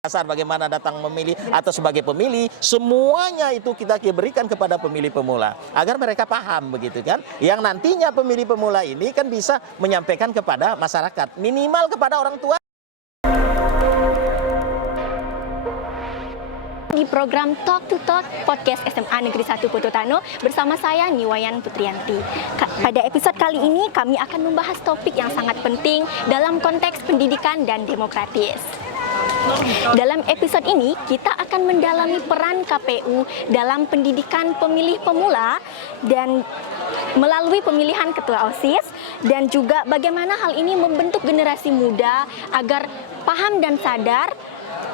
dasar bagaimana datang memilih atau sebagai pemilih, semuanya itu kita berikan kepada pemilih pemula agar mereka paham begitu kan, yang nantinya pemilih pemula ini kan bisa menyampaikan kepada masyarakat, minimal kepada orang tua. Di program Talk to Talk Podcast SMA Negeri 1 Putu Tano bersama saya Niwayan Putrianti. Pada episode kali ini kami akan membahas topik yang sangat penting dalam konteks pendidikan dan demokratis. Dalam episode ini kita akan mendalami peran KPU dalam pendidikan pemilih pemula dan melalui pemilihan ketua OSIS, dan juga bagaimana hal ini membentuk generasi muda agar paham dan sadar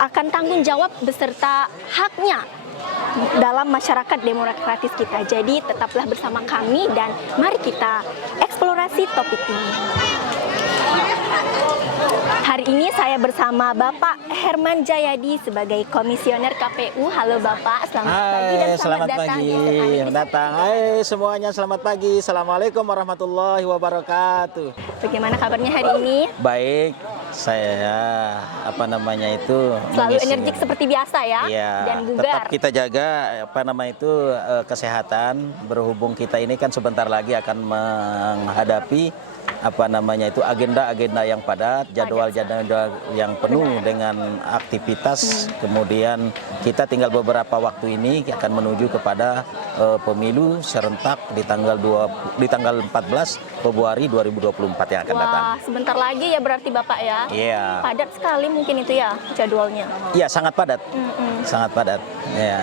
akan tanggung jawab beserta haknya dalam masyarakat demokratis kita. Jadi tetaplah bersama kami dan mari kita eksplorasi topik ini. Hari ini saya bersama Bapak Herman Jayadi sebagai komisioner KPU. Halo Bapak, selamat pagi dan selamat datang di SMA Negeri 1. Hai semuanya, selamat pagi. Assalamualaikum warahmatullahi wabarakatuh. Bagaimana kabarnya hari ini? Baik, saya selalu energik seperti biasa ya, ya, dan bugar. Tetap kita jaga kesehatan, berhubung kita ini kan sebentar lagi akan menghadapi agenda-agenda yang padat, jadwal-jadwal yang penuh dengan aktivitas. Kemudian kita tinggal beberapa waktu ini akan menuju kepada pemilu serentak di tanggal 14 Februari 2024 yang akan datang. Wah, sebentar lagi ya berarti Bapak ya? Iya. Padat sekali mungkin itu ya jadwalnya. Iya, sangat padat. Sangat padat. Ya.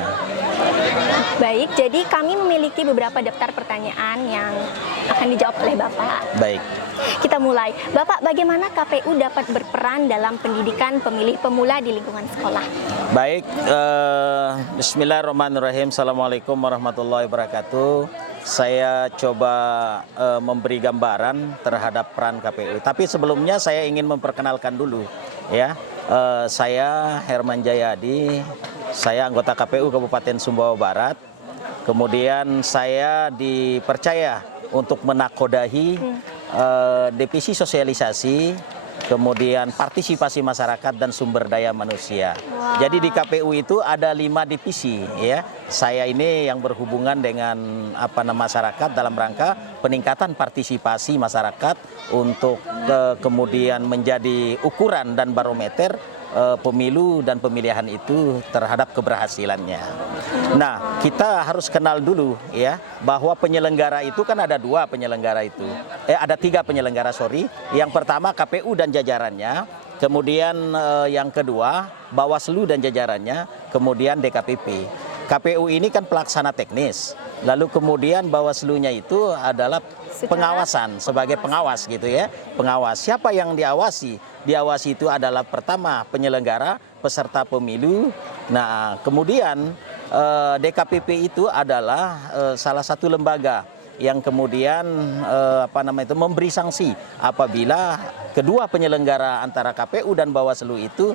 Baik, jadi kami memiliki beberapa daftar pertanyaan yang akan dijawab oleh Bapak. Baik. Kita mulai. Bapak, bagaimana KPU dapat berperan dalam pendidikan pemilih pemula di lingkungan sekolah? Baik, bismillahirrahmanirrahim. Assalamualaikum warahmatullahi wabarakatuh. Saya coba memberi gambaran terhadap peran KPU. Tapi sebelumnya saya ingin memperkenalkan dulu, ya. Saya Herman Jayadi, saya anggota KPU Kabupaten Sumbawa Barat. Kemudian saya dipercaya untuk menakodahi divisi sosialisasi, kemudian partisipasi masyarakat dan sumber daya manusia. Wow. Jadi di KPU itu ada 5 divisi, ya. Saya ini yang berhubungan dengan masyarakat dalam rangka peningkatan partisipasi masyarakat untuk kemudian menjadi ukuran dan barometer pemilu dan pemilihan itu terhadap keberhasilannya. Nah, kita harus kenal dulu ya bahwa penyelenggara itu kan ada 2 penyelenggara itu. Ada 3 penyelenggara, sorry. Yang pertama KPU dan jajarannya, kemudian yang kedua Bawaslu dan jajarannya, kemudian DKPP. KPU ini kan pelaksana teknis, lalu kemudian Bawaslu-nya itu adalah pengawasan, sebagai pengawas gitu ya. Pengawas, siapa yang diawasi? Diawasi itu adalah pertama penyelenggara, peserta pemilu. Nah, kemudian DKPP itu adalah salah satu lembaga yang kemudian memberi sanksi apabila kedua penyelenggara antara KPU dan Bawaslu itu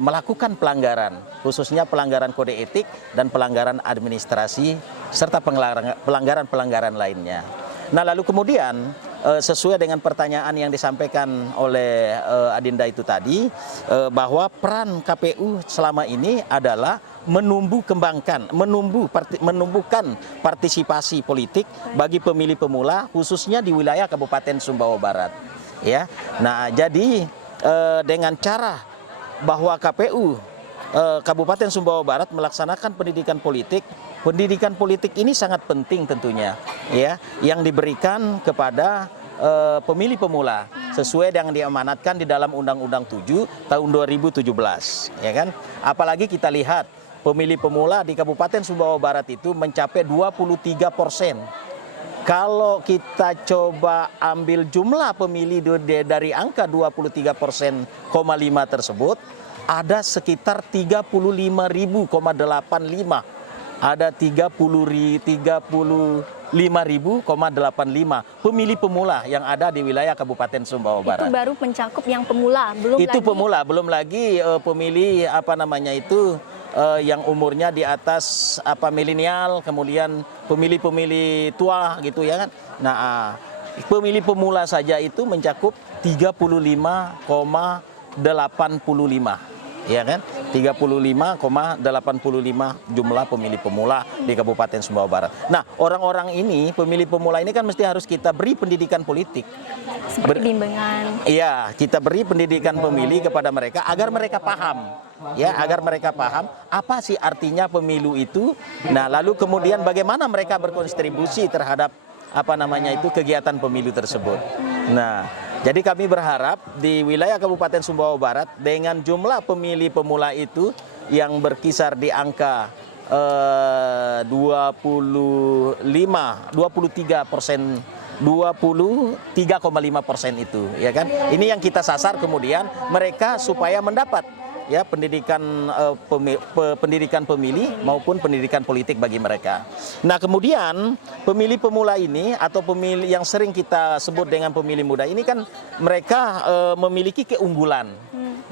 melakukan pelanggaran, khususnya pelanggaran kode etik dan pelanggaran administrasi serta pelanggaran-pelanggaran lainnya. Nah, lalu kemudian sesuai dengan pertanyaan yang disampaikan oleh Adinda itu tadi, bahwa peran KPU selama ini adalah menumbuhkan partisipasi politik bagi pemilih pemula, khususnya di wilayah Kabupaten Sumbawa Barat. Ya, nah jadi dengan cara bahwa KPU Kabupaten Sumbawa Barat melaksanakan pendidikan politik. Pendidikan politik ini sangat penting tentunya, ya, yang diberikan kepada pemilih pemula sesuai yang diamanatkan di dalam Undang-Undang 7 tahun 2017, ya kan? Apalagi kita lihat pemilih pemula di Kabupaten Sumbawa Barat itu mencapai 23%. Kalau kita coba ambil jumlah pemilih dari angka 23,5% tersebut, ada sekitar 35.000,85. Ada 35.000,85 pemilih pemula yang ada di wilayah Kabupaten Sumbawa Barat. Itu baru mencakup yang pemula, belum lagi pemilih yang umurnya di atas milenial, kemudian pemilih-pemilih tua gitu ya kan. Nah, pemilih pemula saja itu mencakup 35,85, ya kan? 35,85 jumlah pemilih pemula di Kabupaten Sumbawa Barat. Nah, orang-orang ini, pemilih pemula ini kan mesti harus kita beri pendidikan politik. Seperti bimbingan. Iya, kita beri pendidikan pemilih kepada mereka agar mereka paham. Ya, agar mereka paham apa sih artinya pemilu itu. Nah, lalu kemudian bagaimana mereka berkontribusi terhadap kegiatan pemilu tersebut. Nah, jadi kami berharap di wilayah Kabupaten Sumbawa Barat dengan jumlah pemilih pemula itu yang berkisar di angka 23,5% itu, ya kan? Ini yang kita sasar kemudian mereka supaya mendapat ya pendidikan pemilih maupun pendidikan politik bagi mereka. Nah, kemudian pemilih pemula ini atau pemilih yang sering kita sebut dengan pemilih muda ini kan mereka memiliki keunggulan.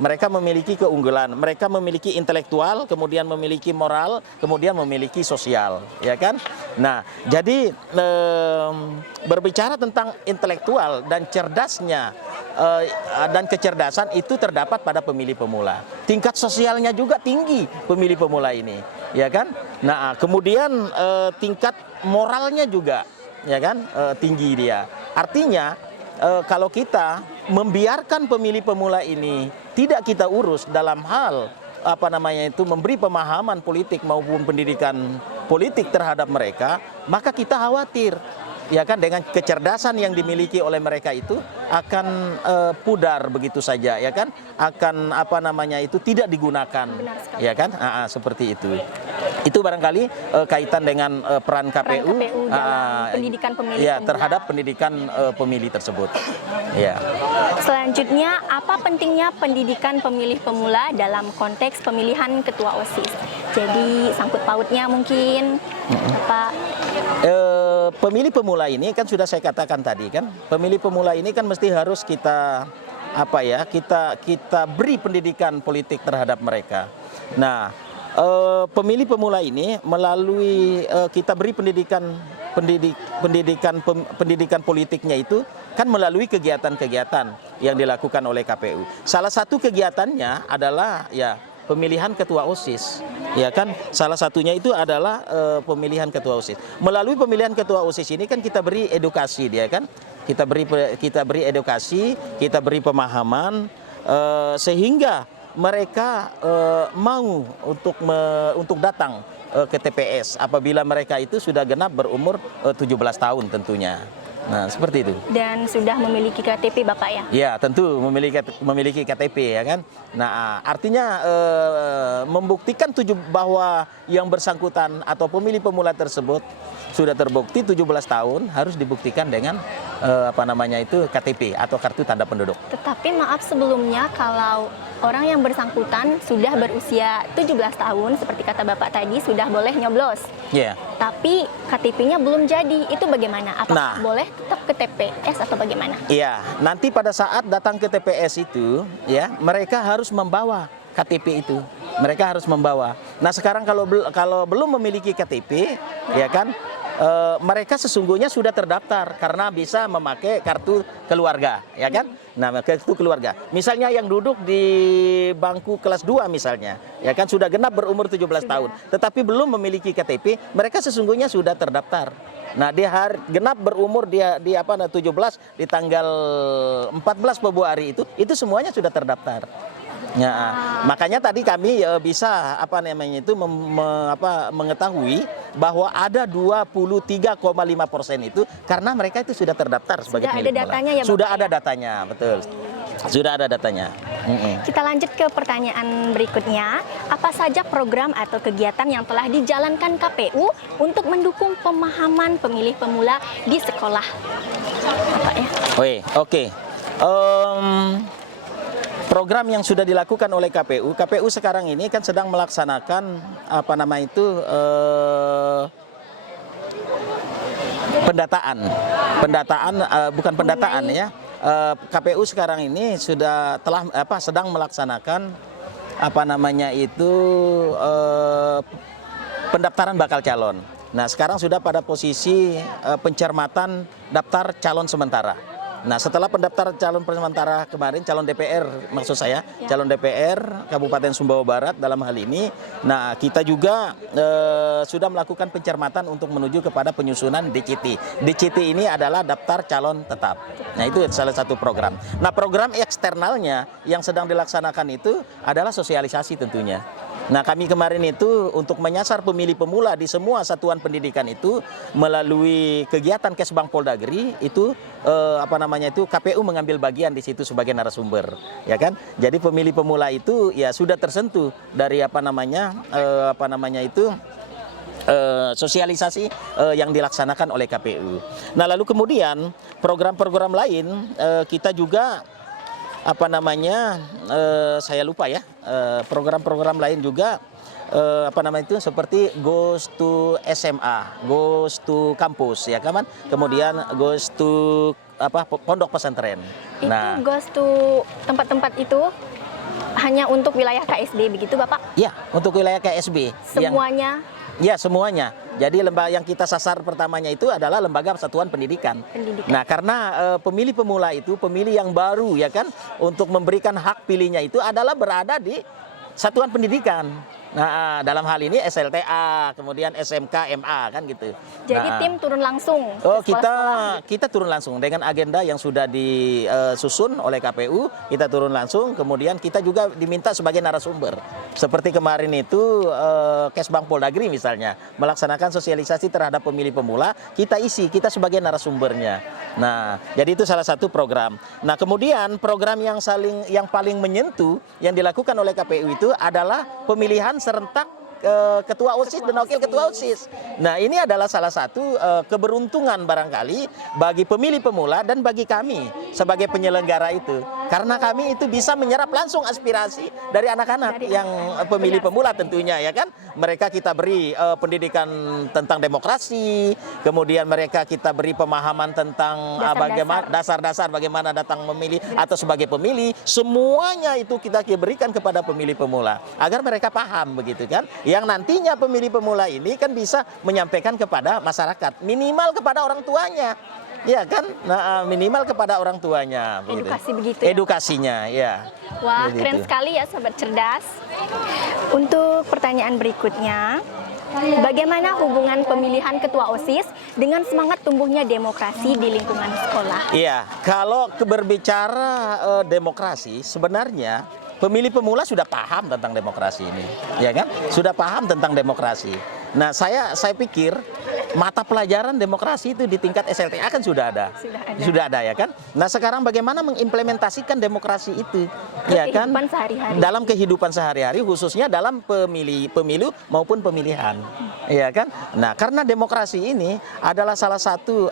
Mereka memiliki keunggulan, mereka memiliki intelektual, kemudian memiliki moral, kemudian memiliki sosial, ya kan? Nah, jadi berbicara tentang intelektual dan cerdasnya dan kecerdasan itu terdapat pada pemilih pemula. Tingkat sosialnya juga tinggi pemilih pemula ini, ya kan? Nah, kemudian tingkat moralnya juga, ya kan, tinggi dia. Artinya kalau kita membiarkan pemilih pemula ini tidak kita urus dalam hal memberi pemahaman politik maupun pendidikan politik terhadap mereka, maka kita khawatir, ya kan, dengan kecerdasan yang dimiliki oleh mereka itu akan pudar begitu saja, ya kan, akan tidak digunakan, ya kan, seperti itu. Itu barangkali kaitan dengan peran KPU, dalam pendidikan pemilih ya, pemula. terhadap pendidikan pemilih tersebut. Ya. Selanjutnya, apa pentingnya pendidikan pemilih pemula dalam konteks pemilihan ketua OSIS? Jadi sangkut pautnya mungkin apa? Pemilih pemula ini kan sudah saya katakan tadi kan, pemilih pemula ini kan mesti harus kita kita beri pendidikan politik terhadap mereka. Nah, pemilih pemula ini melalui kita beri pendidikan politiknya itu kan melalui kegiatan-kegiatan yang dilakukan oleh KPU. Salah satu kegiatannya adalah ya pemilihan ketua OSIS, ya kan? Salah satunya itu adalah pemilihan ketua OSIS. Melalui pemilihan ketua OSIS ini kan kita beri edukasi, dia kan? Kita beri edukasi, kita beri pemahaman sehingga mereka mau untuk datang ke TPS apabila mereka itu sudah genap berumur 17 tahun tentunya. Nah, seperti itu. Dan sudah memiliki KTP Bapak ya? Ya, tentu memiliki KTP, ya kan. Nah, artinya membuktikan bahwa yang bersangkutan atau pemilih pemula tersebut sudah terbukti 17 tahun harus dibuktikan dengan KTP atau kartu tanda penduduk. Tetapi maaf sebelumnya, kalau orang yang bersangkutan sudah berusia 17 tahun seperti kata Bapak tadi sudah boleh nyoblos. Iya. Yeah. Tapi KTP-nya belum jadi. Itu bagaimana? Apakah boleh tetap ke TPS atau bagaimana? Iya, nanti pada saat datang ke TPS itu, ya, mereka harus membawa KTP itu. Mereka harus membawa. Nah, sekarang kalau belum memiliki KTP, ya kan, mereka sesungguhnya sudah terdaftar karena bisa memakai kartu keluarga, ya kan? Nah, kartu keluarga. Misalnya yang duduk di bangku kelas 2 misalnya, ya kan, sudah genap berumur 17 tahun, tetapi belum memiliki KTP, mereka sesungguhnya sudah terdaftar. Nah, dia genap berumur di 17 di tanggal 14 Februari itu semuanya sudah terdaftar. Ya, makanya tadi kami bisa mengetahui bahwa ada 23,5% itu karena mereka itu sudah terdaftar sebagai pemilih pemula. Datanya ya, sudah Bapak, ada datanya, betul. Sudah ada datanya. Kita lanjut ke pertanyaan berikutnya. Apa saja program atau kegiatan yang telah dijalankan KPU untuk mendukung pemahaman pemilih pemula di sekolah? Apa ya? Oke. Program yang sudah dilakukan oleh KPU sekarang ini kan sedang melaksanakan pendataan ya. KPU sekarang ini sedang melaksanakan pendaftaran bakal calon. Nah, sekarang sudah pada posisi pencermatan daftar calon sementara. Nah, setelah pendaftaran calon sementara kemarin, calon DPR maksud saya, calon DPR Kabupaten Sumbawa Barat dalam hal ini, nah kita juga sudah melakukan pencermatan untuk menuju kepada penyusunan DCT. DCT ini adalah daftar calon tetap. Nah, itu salah satu program. Nah, program eksternalnya yang sedang dilaksanakan itu adalah sosialisasi tentunya. Nah, kami kemarin itu untuk menyasar pemilih pemula di semua satuan pendidikan itu melalui kegiatan Kesbang Poldagri itu KPU mengambil bagian di situ sebagai narasumber, ya kan? Jadi pemilih pemula itu ya sudah tersentuh dari sosialisasi yang dilaksanakan oleh KPU. Nah, lalu kemudian program-program lain kita juga saya lupa ya, program-program lain juga seperti Goes to SMA, Goes to Kampus, ya kan? Kemudian Goes to pondok pesantren. Itu Goes to tempat-tempat itu hanya untuk wilayah KSB begitu, Bapak? Ya, untuk wilayah KSB. Semuanya? Ya, semuanya. Jadi lembaga yang kita sasar pertamanya itu adalah lembaga satuan pendidikan. Nah, karena pemilih pemula itu pemilih yang baru, ya kan, untuk memberikan hak pilihnya itu adalah berada di satuan pendidikan. Nah, dalam hal ini SLTA, kemudian SMK, MA kan gitu. Jadi tim turun langsung. Oh, kita turun langsung dengan agenda yang sudah disusun oleh KPU, kita turun langsung, kemudian kita juga diminta sebagai narasumber. Seperti kemarin itu Kesbang Poldagri misalnya melaksanakan sosialisasi terhadap pemilih pemula, kita sebagai narasumbernya. Nah, jadi itu salah satu program. Nah, kemudian program yang paling menyentuh yang dilakukan oleh KPU itu adalah pemilihan serentak ketua OSIS dan wakil ketua OSIS. Nah, ini adalah salah satu keberuntungan barangkali bagi pemilih pemula dan bagi kami sebagai penyelenggara itu. Karena kami itu bisa menyerap langsung aspirasi dari anak-anak yang pemilih pemula tentunya, ya kan. Mereka kita beri pendidikan tentang demokrasi, kemudian mereka kita beri pemahaman tentang bagaimana dasar-dasar bagaimana datang memilih atau sebagai pemilih. Semuanya itu kita berikan kepada pemilih pemula agar mereka paham begitu kan. Yang nantinya pemilih pemula ini kan bisa menyampaikan kepada masyarakat, minimal kepada orang tuanya. Ya kan, nah, minimal kepada orang tuanya. Edukasi begitu ya? Edukasinya, ya. Wah, begitu. Keren sekali ya Sobat Cerdas. Untuk pertanyaan berikutnya, bagaimana hubungan pemilihan ketua OSIS dengan semangat tumbuhnya demokrasi di lingkungan sekolah? Iya, kalau berbicara demokrasi, sebenarnya pemilih pemula sudah paham tentang demokrasi ini, ya kan? Sudah paham tentang demokrasi. Nah, saya pikir mata pelajaran demokrasi itu di tingkat SLTA kan sudah ada. Sudah ada ya kan? Nah, sekarang bagaimana mengimplementasikan demokrasi itu? Ya kan? Dalam kehidupan sehari-hari khususnya dalam pemilu maupun pemilihan. Ya kan? Nah, karena demokrasi ini adalah salah satu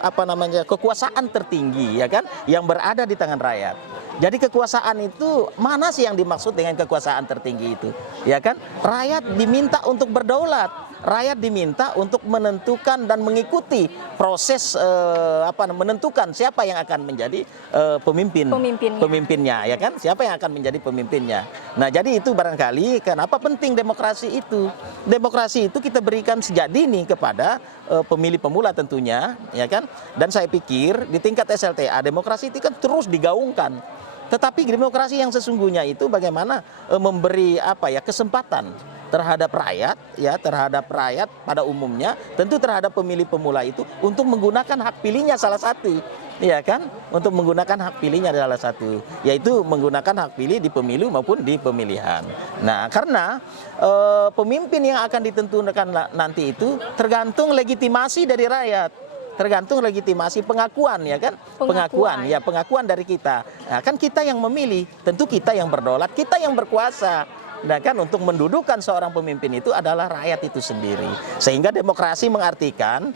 kekuasaan tertinggi, ya kan, yang berada di tangan rakyat. Jadi kekuasaan itu mana sih yang dimaksud dengan kekuasaan tertinggi itu? Ya kan? Rakyat diminta untuk berdaulat. Rakyat diminta untuk menentukan dan mengikuti proses menentukan siapa yang akan menjadi pemimpinnya, ya kan? Siapa yang akan menjadi pemimpinnya. Nah, jadi itu barangkali kenapa penting demokrasi itu. Demokrasi itu kita berikan sejak dini kepada pemilih pemula tentunya, ya kan? Dan saya pikir di tingkat SLTA demokrasi itu kan terus digaungkan. Tetapi demokrasi yang sesungguhnya itu bagaimana memberi kesempatan terhadap rakyat pada umumnya, tentu terhadap pemilih pemula itu untuk menggunakan hak pilihnya salah satu, ya kan? Untuk menggunakan hak pilihnya salah satu, yaitu menggunakan hak pilih di pemilu maupun di pemilihan. Nah, karena pemimpin yang akan ditentukan nanti itu tergantung legitimasi dari rakyat. Tergantung legitimasi pengakuan, ya kan? Pengakuan dari kita. Nah, kan kita yang memilih, tentu kita yang berdaulat, kita yang berkuasa. Nah, kan untuk mendudukan seorang pemimpin itu adalah rakyat itu sendiri. Sehingga demokrasi mengartikan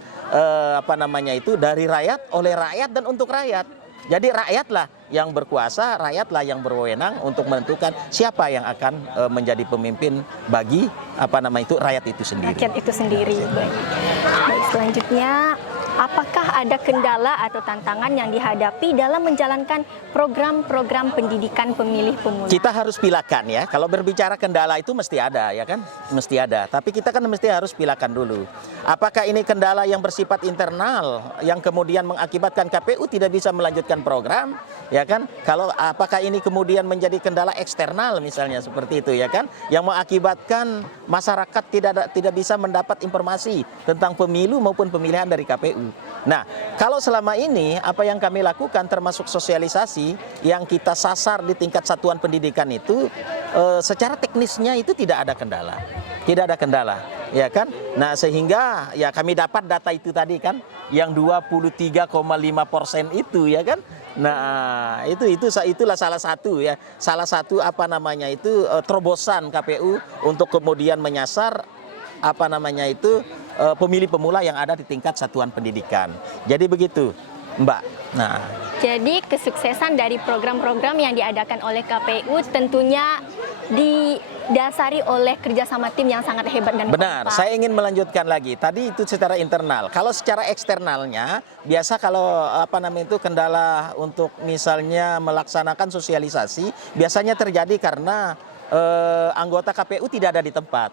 dari rakyat, oleh rakyat dan untuk rakyat. Jadi rakyatlah yang berkuasa, rakyatlah yang berwenang untuk menentukan siapa yang akan menjadi pemimpin bagi rakyat itu sendiri. Rakyat itu sendiri. Baik, selanjutnya apakah ada kendala atau tantangan yang dihadapi dalam menjalankan program-program pendidikan pemilih pemula? Kita harus pilakan ya. Kalau berbicara kendala itu mesti ada ya kan, mesti ada. Tapi kita kan mesti harus pilakan dulu. Apakah ini kendala yang bersifat internal yang kemudian mengakibatkan KPU tidak bisa melanjutkan program, ya kan? Kalau apakah ini kemudian menjadi kendala eksternal misalnya seperti itu ya kan, yang mengakibatkan masyarakat tidak bisa mendapat informasi tentang pemilu maupun pemilihan dari KPU. Nah, kalau selama ini apa yang kami lakukan termasuk sosialisasi yang kita sasar di tingkat satuan pendidikan itu secara teknisnya itu tidak ada kendala, ya kan? Nah, sehingga ya kami dapat data itu tadi kan, yang 23,5% itu ya kan. Nah, itulah salah satu apa namanya itu terobosan KPU untuk kemudian menyasar apa namanya itu pemilih pemula yang ada di tingkat satuan pendidikan. Jadi begitu, Mbak. Nah, jadi kesuksesan dari program-program yang diadakan oleh KPU tentunya didasari oleh kerjasama tim yang sangat hebat dan benar. kompak. Saya ingin melanjutkan lagi. Tadi itu secara internal. Kalau secara eksternalnya, biasa kalau apa namanya itu kendala untuk misalnya melaksanakan sosialisasi, biasanya terjadi karena anggota KPU tidak ada di tempat.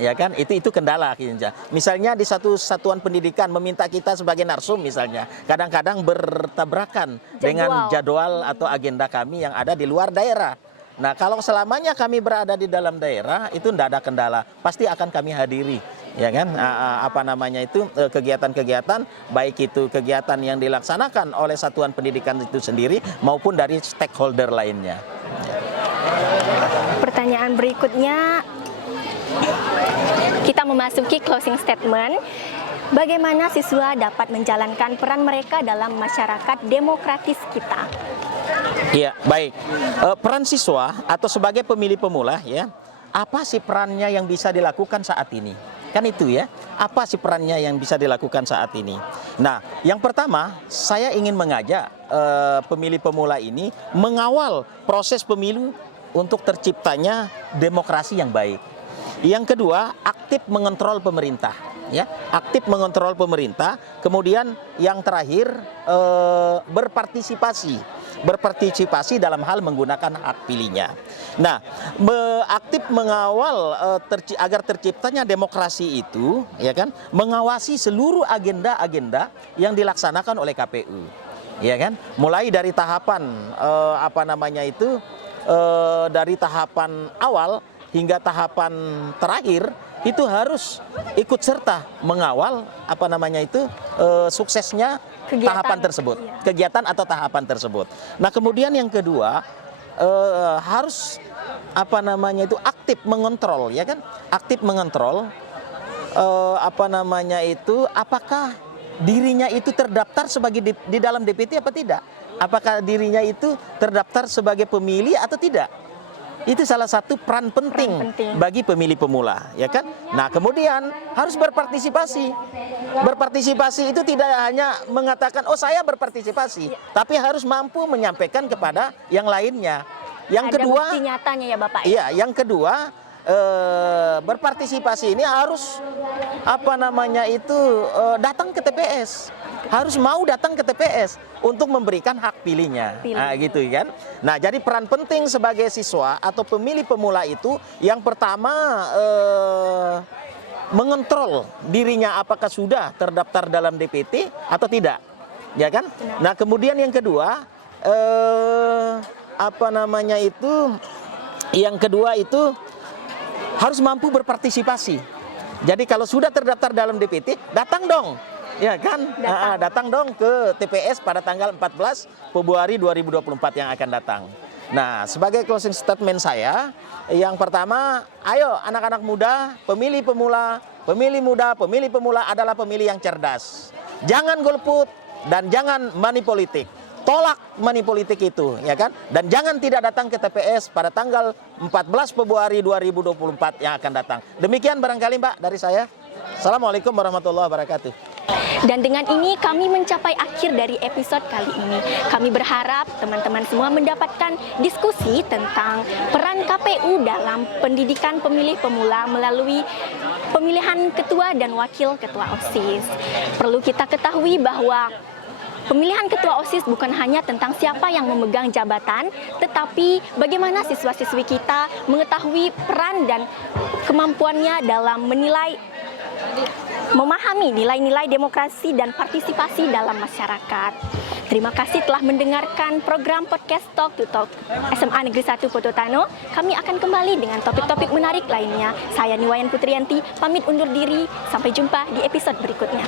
Ya kan, itu kendala akhirnya. Misalnya di satu satuan pendidikan meminta kita sebagai narsum misalnya, kadang-kadang bertabrakan dengan jadwal atau agenda kami yang ada di luar daerah. Nah, kalau selamanya kami berada di dalam daerah itu tidak ada kendala, pasti akan kami hadiri, ya kan? Apa namanya itu kegiatan-kegiatan, baik itu kegiatan yang dilaksanakan oleh satuan pendidikan itu sendiri maupun dari stakeholder lainnya. Pertanyaan berikutnya, kita memasuki closing statement. Bagaimana siswa dapat menjalankan peran mereka dalam masyarakat demokratis kita? Iya, baik. Peran siswa atau sebagai pemilih pemula ya, apa sih perannya yang bisa dilakukan saat ini? Kan itu ya, apa sih perannya yang bisa dilakukan saat ini? Nah, yang pertama, saya ingin mengajak pemilih pemula ini mengawal proses pemilu untuk terciptanya demokrasi yang baik. Yang kedua, aktif mengontrol pemerintah, ya, aktif mengontrol pemerintah. Kemudian yang terakhir, berpartisipasi dalam hal menggunakan hak pilihnya. Nah, aktif mengawal agar terciptanya demokrasi itu, ya kan, mengawasi seluruh agenda-agenda yang dilaksanakan oleh KPU, ya kan, mulai dari tahapan apa namanya itu, dari tahapan awal hingga tahapan terakhir itu harus ikut serta mengawal apa namanya itu suksesnya tahapan tersebut, kegiatan atau tahapan tersebut. Nah, kemudian yang kedua harus apa namanya itu aktif mengontrol, ya kan, aktif mengontrol apa namanya itu apakah dirinya itu terdaftar sebagai di dalam DPT apa tidak, apakah dirinya itu terdaftar sebagai pemilih atau tidak. Itu salah satu peran penting bagi pemilih pemula, ya kan? Nah, kemudian harus berpartisipasi. Berpartisipasi itu tidak hanya mengatakan, oh saya berpartisipasi, tapi harus mampu menyampaikan kepada yang lainnya. Yang kedua, bukti nyatanya ya Bapak. Iya, yang kedua, berpartisipasi ini harus apa namanya itu datang ke TPS. Harus mau datang ke TPS untuk memberikan hak pilihnya. Nah, gitu kan. Nah, jadi peran penting sebagai siswa atau pemilih pemula itu yang pertama mengontrol dirinya apakah sudah terdaftar dalam DPT atau tidak. Ya kan? Nah, kemudian yang kedua apa namanya itu, yang kedua itu harus mampu berpartisipasi. Jadi kalau sudah terdaftar dalam DPT, datang dong. Ya kan, datang dong ke TPS pada tanggal 14 Februari 2024 yang akan datang. Nah, sebagai closing statement saya, yang pertama, ayo anak-anak muda, pemilih pemula, pemilih pemula adalah pemilih yang cerdas. Jangan golput dan jangan money politik. Tolak money politik itu, ya kan? Dan jangan tidak datang ke TPS pada tanggal 14 Februari 2024 yang akan datang. Demikian barangkali Mbak dari saya. Assalamualaikum warahmatullahi wabarakatuh. Dan dengan ini kami mencapai akhir dari episode kali ini. Kami berharap teman-teman semua mendapatkan diskusi tentang peran KPU dalam pendidikan pemilih pemula melalui pemilihan ketua dan wakil ketua OSIS. Perlu kita ketahui bahwa pemilihan ketua OSIS bukan hanya tentang siapa yang memegang jabatan, tetapi bagaimana siswa-siswi kita mengetahui peran dan kemampuannya dalam memahami nilai-nilai demokrasi dan partisipasi dalam masyarakat. Terima kasih telah mendengarkan program podcast Talk to Talk SMA Negeri 1 Putu Tano. Kami akan kembali dengan topik-topik menarik lainnya. Saya Niwayan Putrianti, pamit undur diri. Sampai jumpa di episode berikutnya.